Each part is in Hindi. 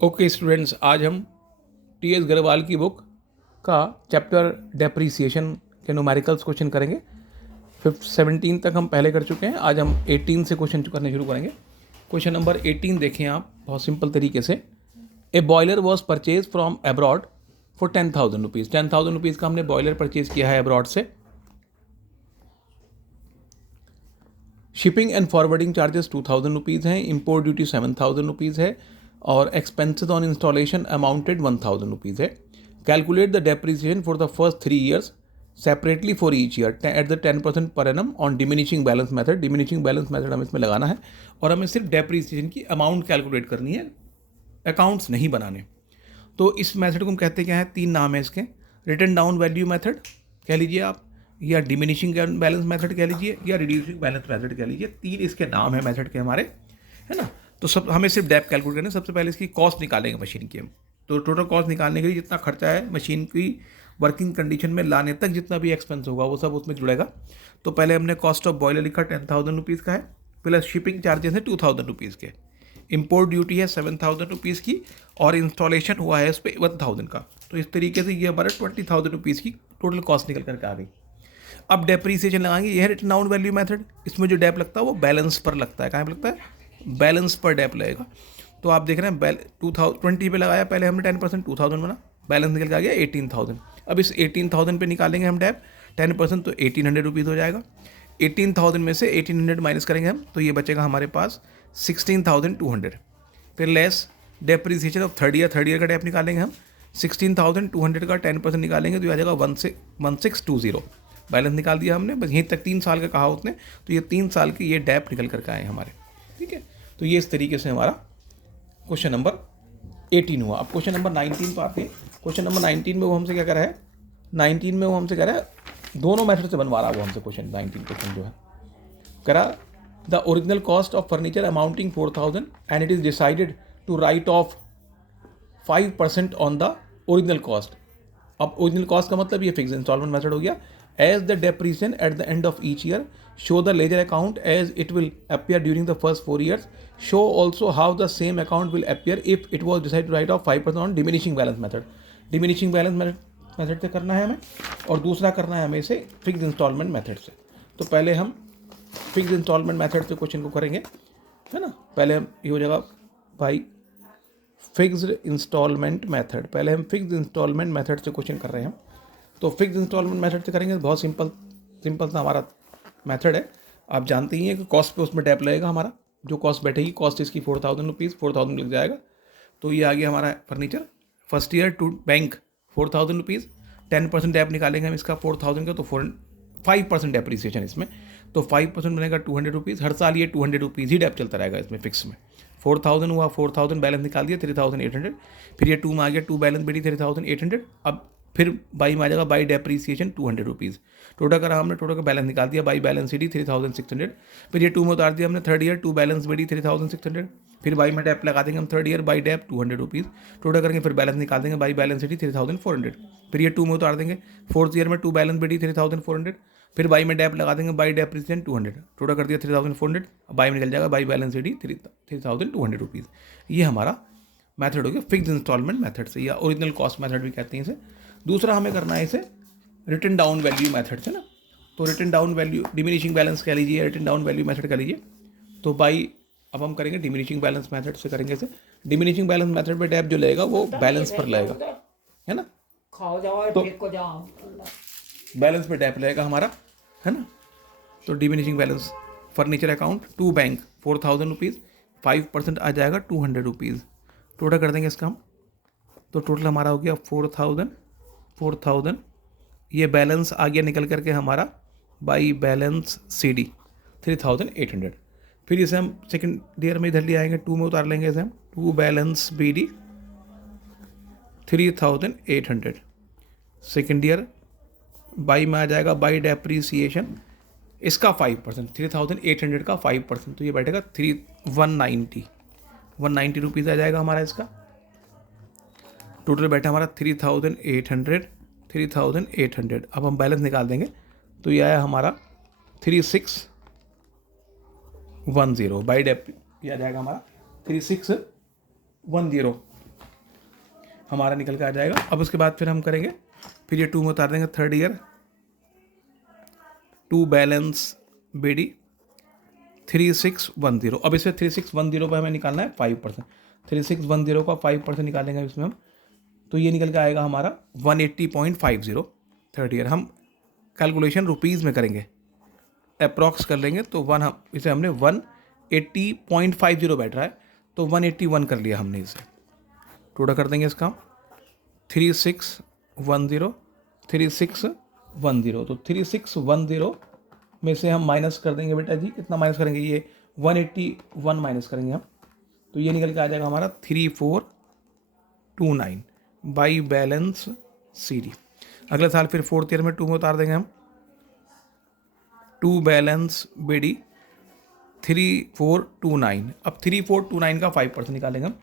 ओके स्टूडेंट्स, आज हम टी एस गढ़वाल की बुक का चैप्टर डेप्रीसिएशन के न्यूमेरिकल्स क्वेश्चन करेंगे। 17 तक हम पहले कर चुके हैं। आज हम 18 से क्वेश्चन करने शुरू करेंगे। क्वेश्चन नंबर 18 देखें आप, बहुत सिंपल तरीके से। A boiler was purchase from abroad for 10,000 rupees. 10,000 rupees का हमने बॉयलर परचेज किया है एब्रॉड से। Shipping and forwarding charges 2,000 rupees हैं, इम्पोर्ट ड्यूटी 7,000 रुपीज़ है और expenses on installation amounted 1,000 rupees है। Calculate the depreciation for the first 3 years separately for each year at the 10% per annum on diminishing balance method. Diminishing balance method हमें इसमें लगाना है और हमें सिर्फ डेप्रिसिएशन की अमाउंट कैलकुलेट करनी है, अकाउंट्स नहीं बनाने। तो इस मेथड को हम कहते क्या है, 3 नाम है इसके। रिटन डाउन वैल्यू मेथड कह लीजिए आप, या डिमिनिशिंग बैलेंस मेथड कह लीजिए, या रिड्यूसिंग बैलेंस मेथड कह लीजिए। 3 इसके नाम है मेथड के हमारे, है ना। तो सब हमें सिर्फ डेप कैलकुलेट करना है। सबसे पहले इसकी कॉस्ट निकालेंगे मशीन की हम। तो टोटल कॉस्ट निकालने के लिए जितना खर्चा है मशीन की वर्किंग कंडीशन में लाने तक, जितना भी एक्सपेंस होगा वो सब उसमें जुड़ेगा। तो पहले हमने कॉस्ट ऑफ बॉयलर लिखा 10,000 रुपीज़ का है, प्लस शिपिंग चार्जेस है 2,000 रुपीज़ के, इम्पोर्ट ड्यूटी है 7,000 रुपीज़ की और इंस्टॉलेशन हुआ है उस पर 1,000 का। तो इस तरीके से ये हमारा 20,000 रुपीज़ की टोटल कॉस्ट निकल करके आ गई। अब डेप्रीसिएशन लगाएंगे, यह रिटन डाउन वैल्यू मेथड। इसमें जो डेप लगता है वो बैलेंस पर लगता है। कहाँ पर लगता है? बैलेंस पर डेप लगेगा। तो आप देख रहे हैं 2020 पे लगाया पहले हमने 10%, 2,000 बना, बैलेंस निकल के आ गया 18,000। अब इस 18,000 पे निकालेंगे हम डेप 10%, तो 1,800 रुपीज़ हो जाएगा। 18,000 में से 1,800 माइनस करेंगे हम, तो ये बचेगा हमारे पास 16,200। फिर less depreciation of third year का डेप निकालेंगे हम। 16,200 का 10% निकालेंगे तो आ जाएगा 1620। बैलेंस निकाल दिया हमने, बस यहीं तक 3 साल का कहा उसने, तो ये 3 साल के ये डेप निकल करके आए हमारे। ठीक है, तो ये इस तरीके से हमारा क्वेश्चन नंबर 18 हुआ। अब क्वेश्चन नंबर 19 पर आते हैं। क्वेश्चन नंबर 19 में वो हमसे क्या कह रहा है, 19 में वो हमसे कह रहा है, दोनों मेथड से बनवा रहा है वो हमसे क्वेश्चन। 19 क्वेश्चन जो है कह रहा, the original cost of furniture amounting 4,000 and it is decided to write off 5% on the original cost. अब ओरिजिनल कॉस्ट का मतलब ये फिक्स इंस्टॉलमेंट मेथड हो गया। As the depreciation at the end of each year, show the ledger account as it will appear during the first 4 years. Show also how the same account will appear if it was decided to write off 5% on diminishing balance method. Diminishing balance method से करना है हमें, और दूसरा करना है हमें इसे फिक्स इंस्टॉलमेंट मेथड से। तो पहले हम फिक्स इंस्टॉलमेंट मेथड से क्वेश्चन को करेंगे, है ना। पहले हम ये हो जाएगा भाई फिक्स्ड इंस्टॉलमेंट मेथड। पहले हम फिक्स इंस्टॉलमेंट मेथड से क्वेश्चन कर रहे हैं। तो फिक्स इंस्टॉलमेंट मेथड से करेंगे, बहुत सिंपल सा हमारा मेथड है। आप जानते ही हैं कि कॉस्ट पे उसमें टैप लगेगा हमारा, जो कॉस्ट बैठेगी, कॉस्ट इसकी 4,000 रुपीज़, 4,000 लग जाएगा। तो ये आ गया हमारा furniture. First year to bank 4,000 rupees, 10% टैप निकालेंगे हम इसका 4,000 का, तो 5% डेप्रीसिएशन इसमें, तो 5% बनेगा 200 रुपीज़। हर साल ये 200 रुपीज़ ही डेप चलता रहेगा इसमें फिक्स में। 4,000 हुआ, 4,000 बैलेंस निकाल दिया 3,800। फिर ये 2 में आ गया, 2 बैलेंस बैठी 3,800। अब फिर बाई में आ जाएगा बाई डेप्रीसिएशन 200 रुपीज़। टोटल करा हमने, टोटल का बैलेंस निकाल दिया, बाई बैलेंस सी डी 3,600। फिर ये 2 में उतार दिया हमने, third year 2 balance B D 3,600। फिर बाई में डेप लगा देंगे हम, third year by dep 200 rupees. Total करेंगे, फिर बैलेंस निकाल देंगे, बाई बैलेंस सी डी 3,400। फिर ये 2 में उतार देंगे, फोर्थ ईयर में 2 बैलेंस बी डी 3,400। फिर बाई में डेप लगा देंगे, बाई डेप्रीसिएशन 200। टोटल कर दिया 3,400, बाई में निकल जाएगा by balance C D 3,200 rupees. ये हमारा मेथड हो गया फिक्स इंस्टॉलमेंट मेथड से, या ओरिजिनल कॉस्ट मेथड भी कहते हैं इसे। दूसरा हमें करना है इसे रिटन डाउन वैल्यू मेथड से ना। तो written down value, diminishing balance कह लीजिए, रिटन डाउन वैल्यू मेथड कह लीजिए। तो बाई अब हम करेंगे डिमिनिशिंग बैलेंस मेथड से करेंगे इसे। डिमिनिशिंग बैलेंस मेथड पे डेप जो लगेगा वो बैलेंस पर लगेगा, है ना। तो बैलेंस पे डेप लगेगा हमारा, है ना। तो diminishing balance furniture account to bank 4,000 rupees, 5% आ जाएगा 200 रुपीज़। टोटल कर देंगे इसका हम, तो टोटल हमारा हो गया 4,000। ये बैलेंस आ गया निकल करके हमारा बाई बैलेंस सी डी 3,800। फिर इसे हम सेकंड ईयर में इधर ले आएंगे, 2 में उतार लेंगे इसे हम, 2 balance B D 3,800। Second year by में आ जाएगा बाई डेप्रीसिएशन इसका 5%, 3,800 का 5%, तो ये बैठेगा 190 रुपीज़ आ जाएगा हमारा इसका। टोटल बैठा हमारा 3,800। अब हम बैलेंस निकाल देंगे, तो ये आया हमारा 3,610 बाई डेप, ये आ जाएगा हमारा 3,610। हमारा निकल के आ जाएगा। अब उसके बाद फिर हम करेंगे, फिर ये 2 में उतार देंगे, थर्ड ईयर 2 बैलेंस BD 3610। अब इसमें 3610 पर हमें निकालना है 5%। 3610 का 5% निकालेंगे इसमें हम, तो ये निकल के आएगा हमारा 180.50 थर्ड ईयर। हम कैलकुलेशन रुपीज़ में करेंगे, अप्रॉक्स कर लेंगे, तो हम इसे हमने 180.50 बैठ रहा है, तो 181 कर लिया हमने इसे। टोटल कर देंगे इसका 3610 3610, तो 3610 में से हम माइनस कर देंगे बेटा जी, कितना माइनस करेंगे, ये 181 माइनस करेंगे हम, तो ये निकल के आ जाएगा हमारा 3429 बाई बैलेंस CD। अगले साल फिर फोर्थ ईयर में 2 में उतार देंगे हम, 2 बैलेंस BD 3429। अब 3429 का 5% निकालेंगे हम,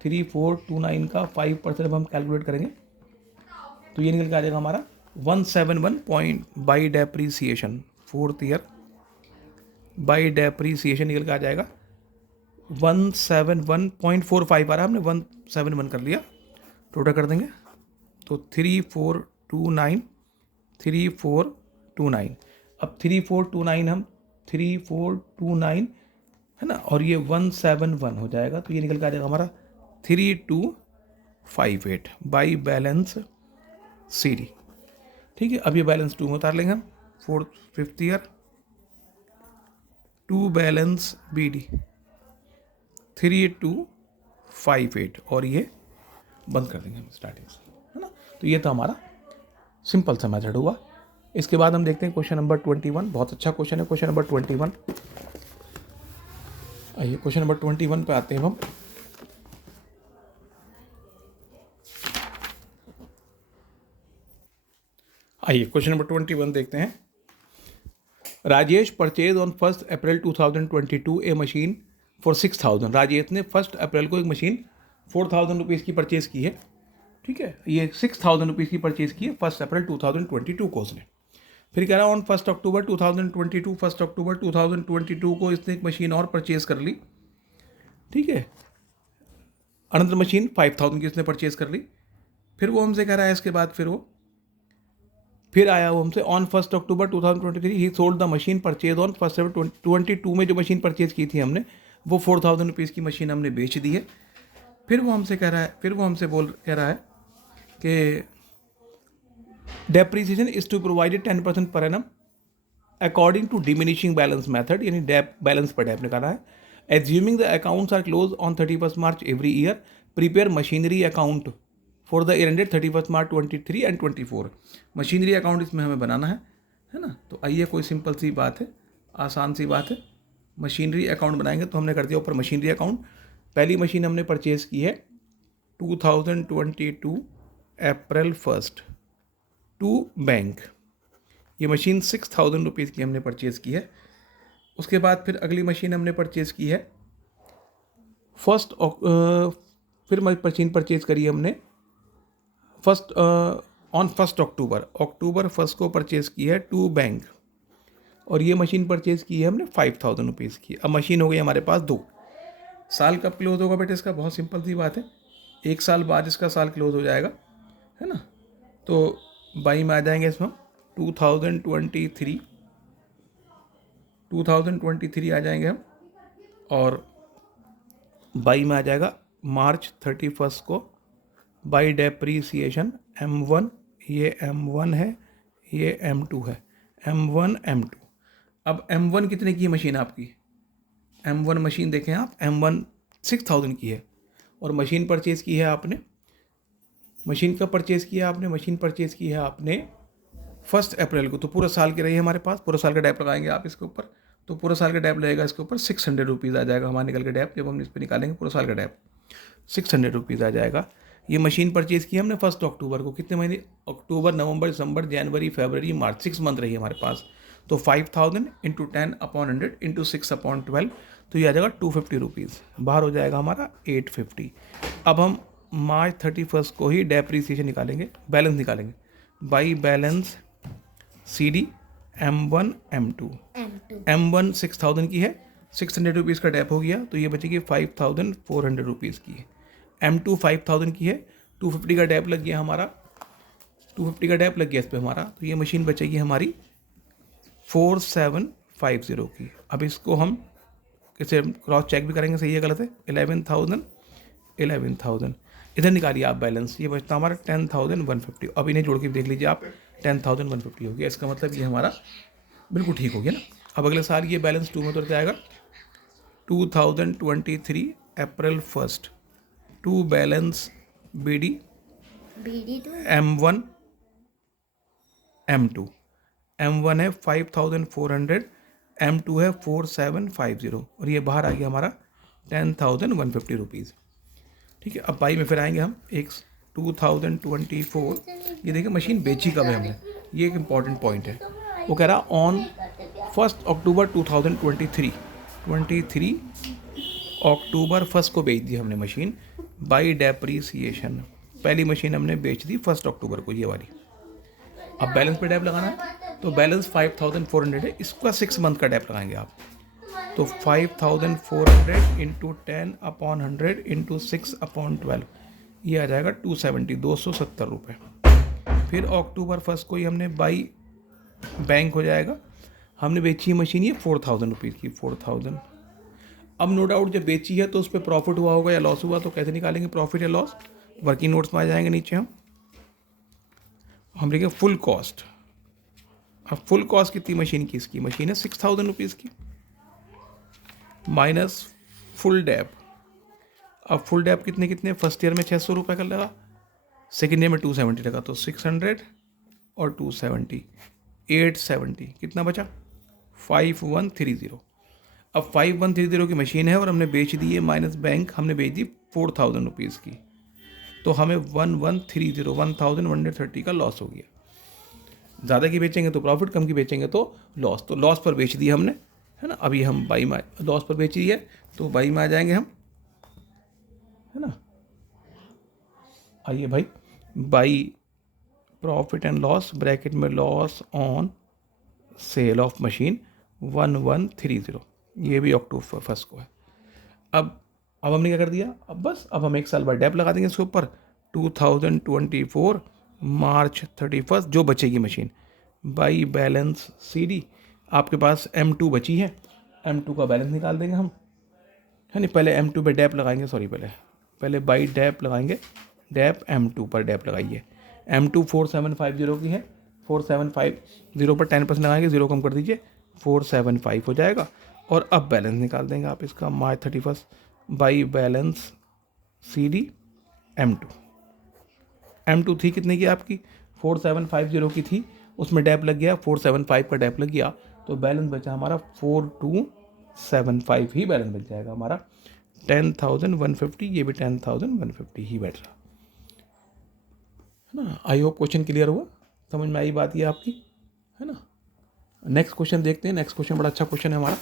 3429 का 5% अब हम कैलकुलेट करेंगे, तो ये निकल के आ जाएगा हमारा 171 point by depreciation, fourth year by depreciation निकल के आ जाएगा 171.45 आ रहा है, हमने 171 कर लिया। टोटल कर देंगे तो 3429। अब 3429 हम 3429 है ना, और ये 171 हो जाएगा, तो ये निकल के आ जाएगा हमारा 3258 बाई बैलेंस CD। ठीक है, अब ये बैलेंस 2 में उतार लेंगे हम, फिफ्थ ईयर 2 बैलेंस BD 3258, और ये बंद कर देंगे हम स्टार्टिंग से, है ना। तो ये तो हमारा सिंपल सा मेथड हुआ। इसके बाद हम देखते हैं क्वेश्चन नंबर 21। बहुत अच्छा क्वेश्चन है क्वेश्चन नंबर 21। आइए क्वेश्चन नंबर 21 पे आते हैं हम। आइए क्वेश्चन नंबर 21 देखते हैं। Rajesh purchase on 1 April 2022 A machine for 6000। Rajesh ने 1 अप्रैल को एक मशीन 4000 रुपीज़ की परचेज की है। ठीक है, ये 6000 रुपीज़ की परचेज की है 1 अप्रैल 2022 को उसने। फिर कह रहा है ऑन 1 अक्टूबर 2022, 1 अक्टूबर 2022 को इसने एक मशीन और परचेज कर ली। ठीक है, अनदर मशीन 5000 की इसने परचेज कर ली। फिर वो हमसे कह रहा है इसके बाद फिर आया वो हमसे on 1 October 2023 he sold the machine purchase on 1 अप्रैल 2022 में जो मशीन परचेज की थी हमने, वो 4000 रुपीज़ की मशीन हमने बेच दी है। फिर वो हमसे कह रहा है कह रहा है कि depreciation is to provided 10% per annum according to diminishing balance method, यानी डेप बैलेंस पर डेप निकाला है। Assuming the accounts are close on 31 March every year, prepare machinery account for the year ended 31 मार्च 23 एंड 24। मशीनरी अकाउंट इसमें हमें बनाना है ना। तो आइए, कोई सिंपल सी बात है, आसान सी बात है। मशीनरी अकाउंट बनाएंगे तो हमने कर दिया ऊपर मशीनरी अकाउंट। पहली मशीन हमने परचेज की है 2022 अप्रैल 1 टू बैंक। ये मशीन 6000 रुपीज़ की हमने परचेज़ की है। उसके बाद फिर अगली मशीन हमने परचेज़ की है फिर मशीन परचेज़ करी हमने ऑन 1 अक्टूबर 1 को परचेज़ की है टू बैंक, और ये मशीन परचेज़ की है हमने 5000 रुपीज़ की। अब मशीन हो गई हमारे पास 2। साल कब क्लोज होगा बेटे इसका? बहुत सिंपल सी बात है, 1 साल बाद इसका साल क्लोज हो जाएगा, है ना। तो बाई में आ जाएंगे इसमें 2023 आ जाएंगे हम, और बाई में आ जाएगा मार्च 31 को बाई डेप्रीसिएशन M1, ये M1 है, ये M2 है, M1 M2। अब M1 कितने की मशीन आपकी? M1 मशीन देखें आप, M1 6000 की है, और मशीन परचेज़ की है आपने, मशीन का परचेज़ किया आपने, मशीन परचेज़ की है आपने 1 अप्रैल को। तो पूरा साल की रही है हमारे पास, पूरा साल का डैप लगाएंगे आप इसके ऊपर, तो पूरा साल का डैप लगेगा इसके ऊपर 600 रुपीज़ आ जाएगा हमारा निकल के डैप। जब हम इस पर निकालेंगे पूरा साल का डैप 600 रुपीज़ आ जाएगा। ये मशीन परचेज़ की हमने 1 अक्टूबर को, कितने महीने? अक्टूबर, नवंबर, दिसंबर, जनवरी, फरवरी, मार्च, 6 मंथ रही है हमारे पास। तो 5000 इंटू 10/100 इंटू 6/12, तो ये आ जाएगा 250 रुपीज़। बाहर हो जाएगा हमारा 850। अब हम मार्च 31 को ही डेप्रीसिएशन निकालेंगे, बैलेंस निकालेंगे by balance CD M1 M2। M1 6000 की है, 600 रुपीज़ का डेप हो गया, तो ये बचेगी 5400 रुपीज़ की। M2 5000 की है, 250 का डैप लग गया हमारा, 250 का डैप लग गया इस पर हमारा, तो ये मशीन बचेगी हमारी 4750 की। अब इसको हम कैसे क्रॉस चेक भी करेंगे, सही है गलत है। 11,000 इधर निकालिए आप बैलेंस, ये बचता हमारा 10,150। अब इन्हें जोड़ के देख लीजिए आप, 10,150 हो गया। इसका मतलब ये हमारा बिल्कुल ठीक हो गया ना। अब अगले साल ये बैलेंस 2 में उतर जाएगा। 2023 अप्रैल 1 to balance BD M1 M2। M1 है 5,400, M2 है 4,750 और ये बाहर आ गया हमारा 10,150 रुपीज़। ठीक है, अब बाई में फिर आएंगे हम। एक 2024, ये देखिए मशीन बेची कब है हमने, ये एक इम्पॉर्टेंट पॉइंट है। वो कह रहा ऑन 1 अक्टूबर 2023 अक्टूबर 1 को बेच दी हमने मशीन बाई डेप्रीसिएशन। पहली मशीन हमने बेच दी 1 अक्टूबर को, ये वाली। अब बैलेंस पे डैप लगाना है, तो बैलेंस 5,400 है, इसका 6 मंथ का डैप लगाएंगे आप। तो 5,400 इंटू 10/100 इंटू 6/12, ये आ जाएगा 270 रुपये। फिर अक्टूबर 1 को ही हमने बाई बैंक हो जाएगा, हमने बेची मशीन ये 4,000 रुपीज़ की, 4,000। अब नो डाउट जब बेची है तो उस पर प्रॉफिट हुआ होगा या लॉस हुआ, तो कैसे निकालेंगे प्रॉफिट या लॉस? वर्किंग नोट्स में आ जाएंगे नीचे हम लिखेंगे फुल कॉस्ट। अब फुल कॉस्ट कितनी मशीन की? इसकी मशीन है 6,000 रुपीज़ की, माइनस फुल डैप। अब फुल डैप कितने फर्स्ट ईयर में 600 रुपये का लगा, सेकेंड ईयर में 270 लगा, तो 600 और 270 870, कितना बचा? 5130। अब 5130 की मशीन है और हमने बेच दी है माइनस बैंक, हमने बेच दी 4,000 रुपीज़ की, तो हमें 1130 का लॉस हो गया। ज़्यादा की बेचेंगे तो प्रॉफिट, कम की बेचेंगे तो लॉस। तो लॉस पर बेच दी हमने, है ना। अभी हम बाई में, लॉस पर बेची है तो बाई में आ जाएंगे हम, है ना। आइए भाई, by profit and loss bracket में loss on sale of machine 1130, ये भी अक्टूबर 1 को है। अब हमने क्या कर दिया, अब बस अब हम 1 साल बाद डैप लगा देंगे इसके ऊपर। 2024 मार्च 31 जो बचेगी मशीन बाई बैलेंस CD। आपके पास M2 बची है, M2 का बैलेंस निकाल देंगे हम, है नहीं। पहले M2 पे डैप लगाएंगे, सॉरी पहले बाई डैप लगाएंगे, डैप M2 पर डैप लगाइए। M2 4750 की है, 4750 पर 10% लगाएंगे, 0 कम कर दीजिए, 475 हो जाएगा। और अब बैलेंस निकाल देंगे आप इसका मार्च 31 बाई बैलेंस CD M2 थी कितने की आपकी? 4750 की थी, उसमें डैप लग गया 475 का डैप लग गया, तो बैलेंस बचा हमारा 4275 ही बैलेंस बच जाएगा हमारा। 10,150, ये भी 10,150 ही बैठ रहा, है ना। आई होप क्वेश्चन क्लियर हुआ, समझ में आई बात ये आपकी, है ना। नेक्स्ट क्वेश्चन देखते हैं। नेक्स्ट क्वेश्चन बड़ा अच्छा क्वेश्चन है हमारा।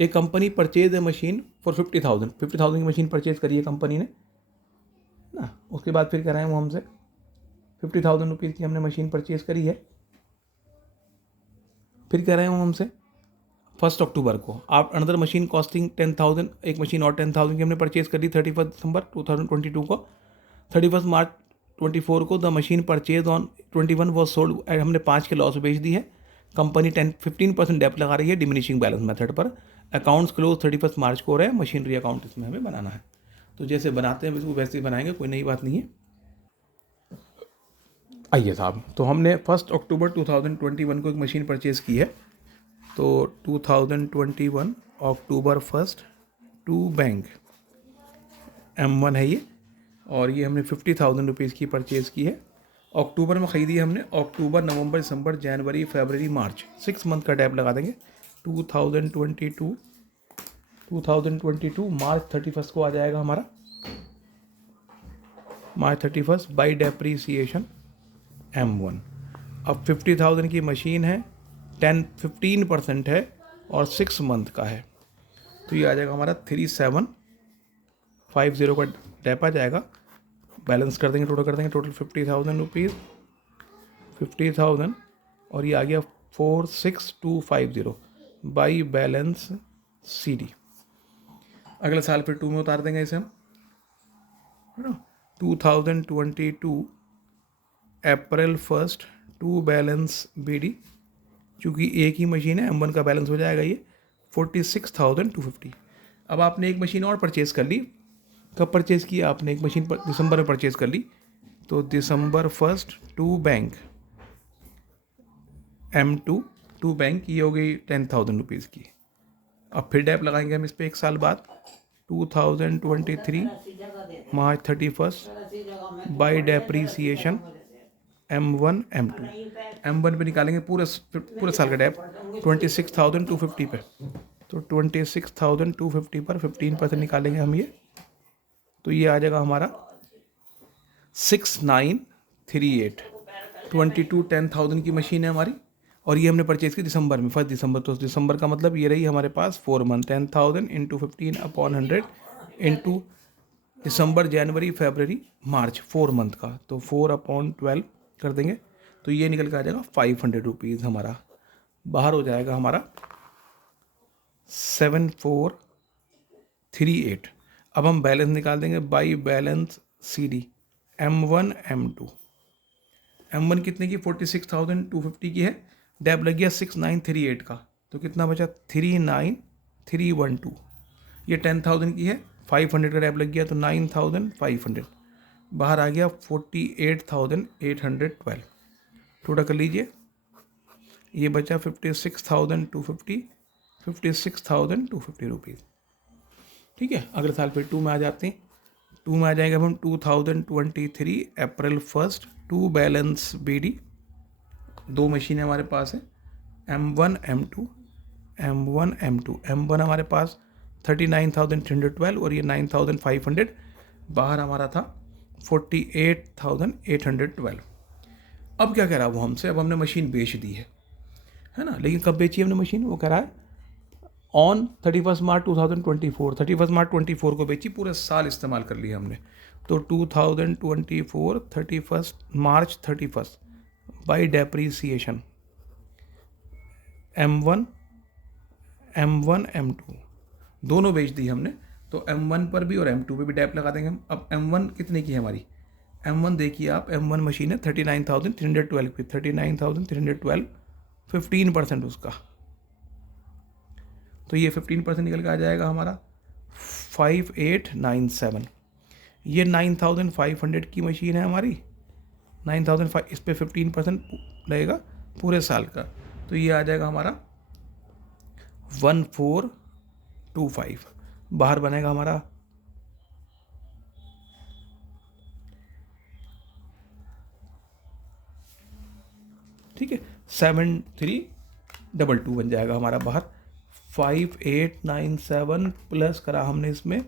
एक company purchase a machine for 50,000 की मशीन परचेज करी है कंपनी ने ना। उसके बाद फिर कह रहे हैं वो हमसे 50,000 रुपीज़ की हमने मशीन परचेज करी है, फिर कह रहे हैं वो हमसे 1 अक्टूबर को आप अनदर मशीन कॉस्टिंग 10,000, एक मशीन और 10,000 की हमने परचेज करी 31 दिसंबर 2022 को। 31 मार्च 24 को the machine purchase on 21 was sold, हमने 5 के लॉस बेच दी है। कंपनी 15% डेप्ट लगा रही है डिमिनिशिंग बैलेंस मेथड पर। अकाउंट्स क्लोज 31 मार्च को हो रहे हैं, मशीनरी अकाउंट इसमें हमें बनाना है। तो जैसे बनाते हैं इसको वैसे ही बनाएंगे, कोई नई बात नहीं है। आइए साहब, तो हमने 1 अक्टूबर 2021 को एक मशीन परचेज़ की है, तो 2021 अक्टूबर 1 टू बैंक M1 है ये, और ये हमने 50,000 रुपीज़ की परचेज़ की है। अक्टूबर में ख़रीदी है हमने, अक्टूबर नवंबर दिसंबर जनवरी फरवरी मार्च 6 मंथ का डैप लगा देंगे। 2022 मार्च 31 को आ जाएगा हमारा, मार्च 31 बाई डेप्रीसिएशन M1। अब 50,000 की मशीन है, 15% है और 6 मंथ का है, तो ये आ जाएगा हमारा 3750 का डैप आ जाएगा। बैलेंस कर देंगे, टोटल कर देंगे, टोटल 50,000 रुपीज़, 50,000 और ये आ गया 46,250 बाई बैलेंस CD। अगले साल फिर 2 में उतार देंगे इसे हम, है ना, 2022 अप्रैल 1 टू बैलेंस BD, चूँकि एक ही मशीन है M1 का बैलेंस हो जाएगा ये 46,250। अब आपने एक मशीन और परचेज़ कर ली, कब परचेज़ किया आपने, एक मशीन पर दिसंबर में परचेज़ कर ली, तो दिसंबर 1 to bank M2 to bank, ये हो गई 10,000 रुपीज़ की। अब फिर डैप लगाएंगे हम इस पर एक साल बाद 2023 मार्च 31 बाई डेप्रीसिएशन M1 M2 पे निकालेंगे पूरे साल का डैप 26,250 पे, तो 26,250 पर 15% निकालेंगे हम ये, तो ये आ जाएगा हमारा 6938। 10,000 की मशीन है हमारी, और ये हमने परचेज़ की दिसंबर में 1 दिसंबर, तो दिसंबर का मतलब ये रही हमारे पास 4 मंथ, 10,000 इंटू 15 अपॉन 100 इंटू दिसंबर जनवरी फरवरी मार्च 4 मंथ का, तो 4 अपॉन 12 कर देंगे, तो ये निकल के आ जाएगा 500 रुपीज़ हमारा, बाहर हो जाएगा हमारा 7438। अब हम बैलेंस निकाल देंगे by balance CD M1 M1 कितने की 46,250 की है, डैप लग गया 6938 का, तो कितना बचा 39312, ये 10,000 की है, 500 का डैप लग गया तो 9,500, बाहर आ गया 48,812, थोड़ा कर लीजिए, ये बचा 56,250 रुपीज़। ठीक है, अगले साल फिर 2 में आ जाते हैं, 2 में आ जाएंगे अब हम 2023 अप्रैल 1 टू बैलेंस BD, दो मशीन हमारे पास है M1 M2 M1 हमारे पास 39,312 और ये 9,500, बाहर हमारा था 48,812। अब क्या कह रहा है वो हमसे, अब हमने मशीन बेच दी है ना, लेकिन कब बेची हमने मशीन, वो कह रहा है ऑन 31 मार्च 2024, 31 मार्च 24 को बेची, पूरे साल इस्तेमाल कर लिया हमने, तो 2024 31 मार्च 31 बाई डेप्रीसिएशन M1 M2 दोनों बेच दी हमने, तो M1 पर भी और M2 पे भी डैप लगा देंगे हम। अब M1 कितने की है हमारी, M1 देखिए आप, M1 मशीन है 39,312 की, 39,312 15% उसका, तो ये 15% निकल के आ जाएगा हमारा 5897। ये 9,500 की मशीन है हमारी, 9,500, इस पर 15% लगेगा पूरे साल का, तो ये आ जाएगा हमारा 1425, बाहर बनेगा हमारा ठीक है 7322 बन जाएगा हमारा बाहर, 5897 प्लस करा हमने इसमें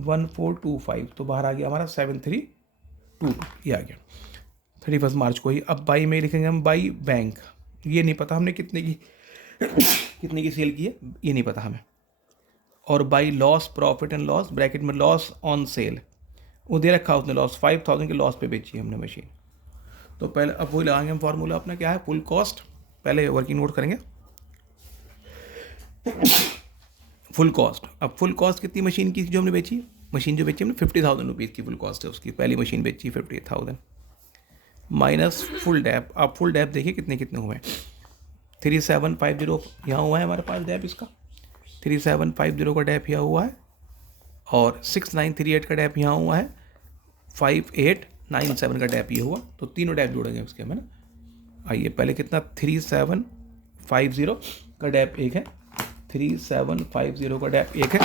1425, तो बाहर आ गया हमारा 7322, ये आ गया 31 मार्च को ही। अब बाई में लिखेंगे हम बाई बैंक, ये नहीं पता हमने कितने की सेल की है, ये नहीं पता हमें, और by loss profit and loss bracket में लॉस ऑन सेल, वो दे रखा उसने लॉस 5,000 के लॉस पे बेची हमने मशीन, तो पहले अब वही लगाएंगे हम फार्मूला अपना, क्या है फुल कॉस्ट, पहले वर्किंग नोट करेंगे फुल कॉस्ट। अब फुल कॉस्ट कितनी मशीन की जो हमने बेची, मशीन जो बेची हमने 50,000 रुपीज़ की फुल कॉस्ट है उसकी, पहली मशीन बेची 50,000 माइनस फुल डैप। आप फुल डैप देखिए कितने कितने हुए हैं, 3750 यहाँ हुआ है हमारे पास डैप, इसका 3750 का डैप यहाँ हुआ है, और 6938 का डैप यहाँ हुआ है, 5897 का डैप ये हुआ, तो तीनों डैप जोड़ेंगे उसके हम, है ना। आइए पहले कितना 3750 का डैप एक है, 3750 का डैप एक है,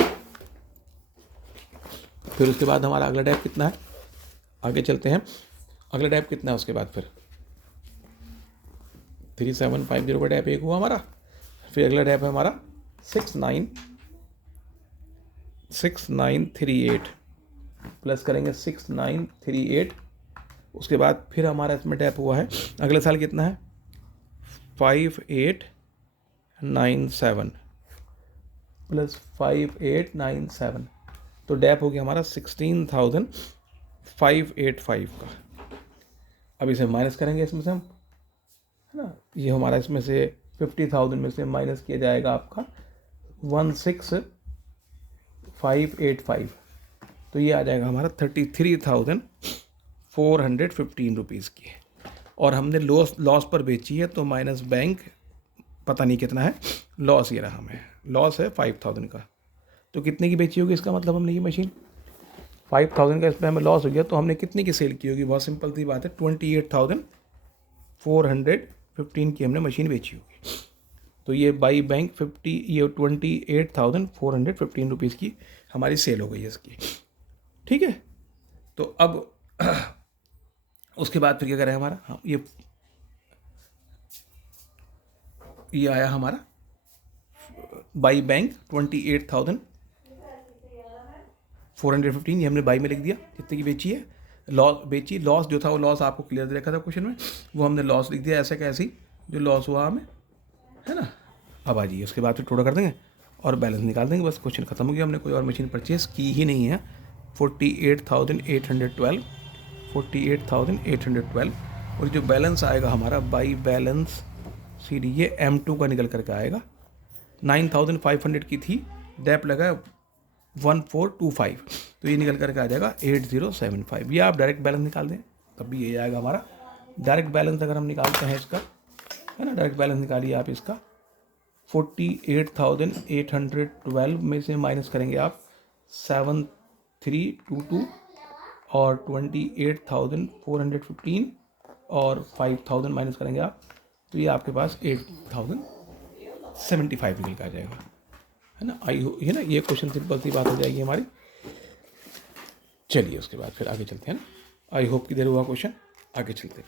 फिर उसके बाद हमारा अगला डैप कितना है, आगे चलते हैं, अगला डैप कितना है उसके बाद, फिर 3750 का डैप एक हुआ हमारा, फिर अगला डैप है हमारा 6938 प्लस करेंगे 6938, उसके बाद फिर हमारा इसमें डैप हुआ है अगले साल कितना है 5897 प्लस 5897, तो डैप हो गया हमारा 16,585 का। अब इसे माइनस करेंगे इसमें से हम, है ना, ये हमारा इसमें से 50,000 में से माइनस किया जाएगा आपका 16,585, तो ये आ जाएगा हमारा 33,415 रुपीज़ की, और हमने लॉस पर बेची है, तो माइनस बैंक पता नहीं कितना है, लॉस ये रहा, हमें लॉस है 5,000 का। तो कितने की बेची होगी, इसका मतलब हमने ये मशीन 5,000 का, इस पर हमें लॉस हो गया, तो हमने कितने की सेल की होगी, बहुत सिंपल सी बात है, 28,415 की हमने मशीन बेची होगी। तो ये बाई बैंक 28,415 रुपीज़ की हमारी सेल हो गई है इसकी, ठीक है। तो अब उसके बाद फिर क्या करें हमारा, हाँ ये आया हमारा बाई बैंक 28,415, ये हमने बाई में लिख दिया, कितने की बेची है, लॉस जो था वो लॉस आपको क्लियर देखा था क्वेश्चन में, वो हमने लॉस लिख दिया ऐसे कैसे, जो लॉस हुआ हमें, है ना। अब आ जाइए, उसके बाद फिर थोड़ा कर देंगे और बैलेंस निकाल देंगे, बस क्वेश्चन खत्म हो गया, हमने कोई और मशीन परचेज की ही नहीं है। 48,812 और जो बैलेंस आएगा हमारा बाई बैलेंस सी डी, ये M2 का निकल करके आएगा। 9,500 की थी, डेप लगा 1425, तो ये निकल करके आ जाएगा 8075। ये आप डायरेक्ट बैलेंस निकाल दें तब भी ये आएगा हमारा डायरेक्ट बैलेंस। अगर हम निकालते हैं इसका, है ना, डायरेक्ट बैलेंस निकालिए आप इसका, 48,812 में से माइनस करेंगे आप 7322 और 28,415 और 5,000 माइनस करेंगे आप, तो ये आपके पास 8,075 निकल के आ जाएगा, है ना। है ना, ये क्वेश्चन सिंपल सी बात हो जाएगी हमारी। चलिए उसके बाद फिर आगे चलते हैं ना, आई होप कि देर हुआ क्वेश्चन, आगे चलते हैं।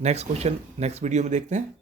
नेक्स्ट क्वेश्चन नेक्स्ट वीडियो में देखते हैं।